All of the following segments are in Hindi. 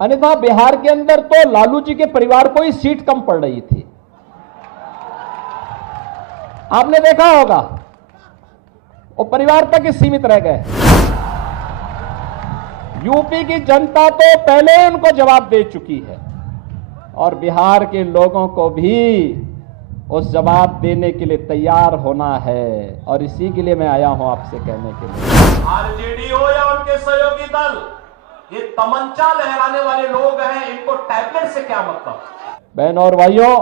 अन्यथा बिहार के अंदर तो लालू जी के परिवार को ही सीट कम पड़ रही थी। आपने देखा होगा, वो परिवार तक ही सीमित रह गए। यूपी की जनता तो पहले ही उनको जवाब दे चुकी है और बिहार के लोगों को भी उस जवाब देने के लिए तैयार होना है और इसी के लिए मैं आया हूं आपसे कहने के लिए। आरजेडी हो या उनके सहयोगी दल, ये तमंचा लहराने वाले लोग हैं, इनको टैबलेट से क्या मतलब। बहन और भाइयों,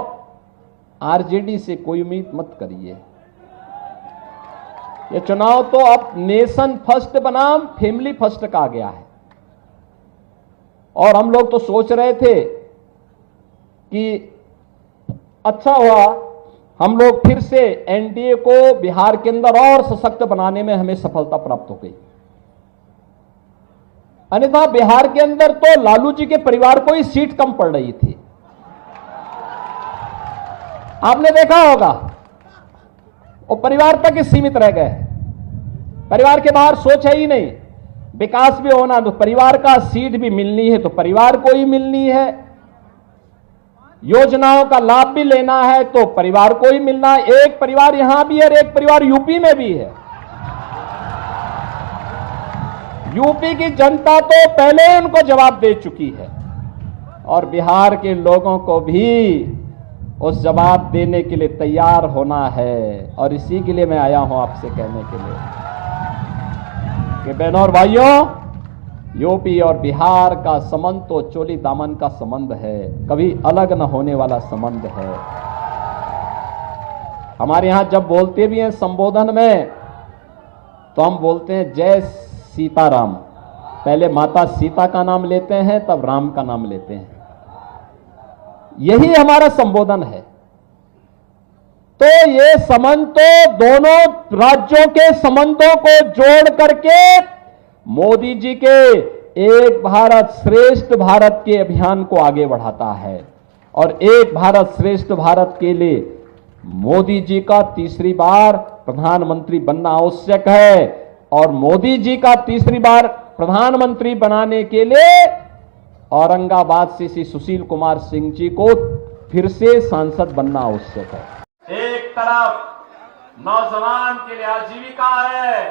आरजेडी से कोई उम्मीद मत करिए। ये चुनाव तो अब नेशन फर्स्ट बनाम फैमिली फर्स्ट का आ गया है और हम लोग तो सोच रहे थे कि अच्छा हुआ हम लोग फिर से एनडीए को बिहार के अंदर और सशक्त बनाने में हमें सफलता प्राप्त हो गई। अन्यथा बिहार के अंदर तो लालू जी के परिवार को ही सीट कम पड़ रही थी। आपने देखा होगा, वो परिवार तक ही सीमित रह गए। परिवार के बाहर सोच है ही नहीं। विकास भी होना तो परिवार का, सीट भी मिलनी है तो परिवार को ही मिलनी है, योजनाओं का लाभ भी लेना है तो परिवार को ही मिलना है। एक परिवार यहां भी है और एक परिवार यूपी में भी है। यूपी की जनता तो पहले ही उनको जवाब दे चुकी है और बिहार के लोगों को भी उस जवाब देने के लिए तैयार होना है और इसी के लिए मैं आया हूं आपसे कहने के लिए कि बहनों और भाइयों, यूपी और बिहार का संबंध तो चोली दामन का संबंध है, कभी अलग न होने वाला संबंध है। हमारे यहां जब बोलते भी हैं संबोधन में तो हम बोलते हैं जय सीताराम। पहले माता सीता का नाम लेते हैं, तब राम का नाम लेते हैं। यही हमारा संबोधन है। तो ये संबंध तो दोनों राज्यों के संबंधों को जोड़ करके मोदी जी के एक भारत श्रेष्ठ भारत के अभियान को आगे बढ़ाता है और एक भारत श्रेष्ठ भारत के लिए मोदी जी का तीसरी बार प्रधानमंत्री बनना आवश्यक है और मोदी जी का तीसरी बार प्रधानमंत्री बनाने के लिए औरंगाबाद से श्री सुशील कुमार सिंह जी को फिर से सांसद बनना आवश्यक है। एक तरफ नौजवान के लिए आजीविका है,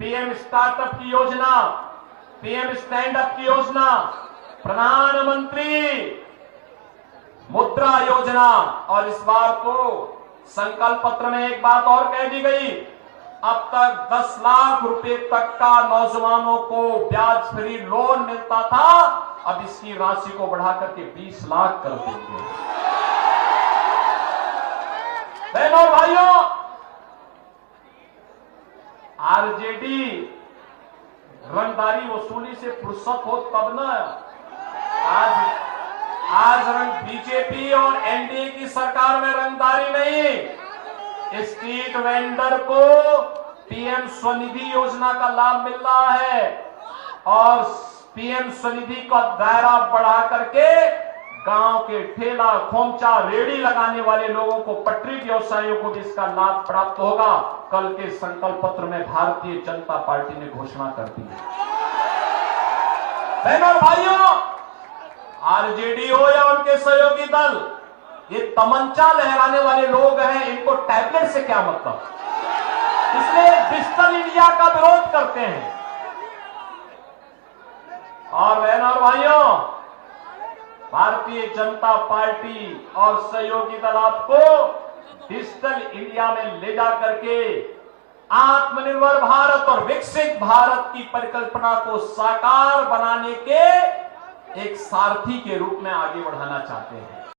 पीएम स्टार्टअप की योजना, पीएम स्टैंड अप की योजना, प्रधानमंत्री मुद्रा योजना और इस बार तो संकल्प पत्र में एक बात और कह दी गई, अब तक 10 लाख रुपए तक का नौजवानों को ब्याज फ्री लोन मिलता था, अब इसकी राशि को बढ़ाकर के 20 लाख कर देंगे। बहनों और भाइयों, आरजेडी रंगदारी वसूली से फुर्सत हो तब ना, आज रंग बीजेपी और एनडीए की सरकार में रंगदारी नहीं, स्ट्रीट वेंडर को पीएम स्वनिधि योजना का लाभ मिल रहा है और पीएम स्वनिधि का दायरा बढ़ा करके गांव के ठेला खोमचा रेड़ी लगाने वाले लोगों को, पटरी व्यवसायियों को भी इसका लाभ प्राप्त होगा। कल के संकल्प पत्र में भारतीय जनता पार्टी ने घोषणा कर दी है। बहनों और भाइयों, आरजेडी हो या उनके सहयोगी दल, ये तमंचा लहराने वाले लोग हैं, इनको टैबलेट से क्या मतलब। इसलिए डिजिटल इंडिया का विरोध करते हैं। और बहनों और भाइयों, भारतीय जनता पार्टी और सहयोगी दल आपको डिजिटल इंडिया में ले जा करके आत्मनिर्भर भारत और विकसित भारत की परिकल्पना को साकार बनाने के एक सारथी के रूप में आगे बढ़ाना चाहते हैं।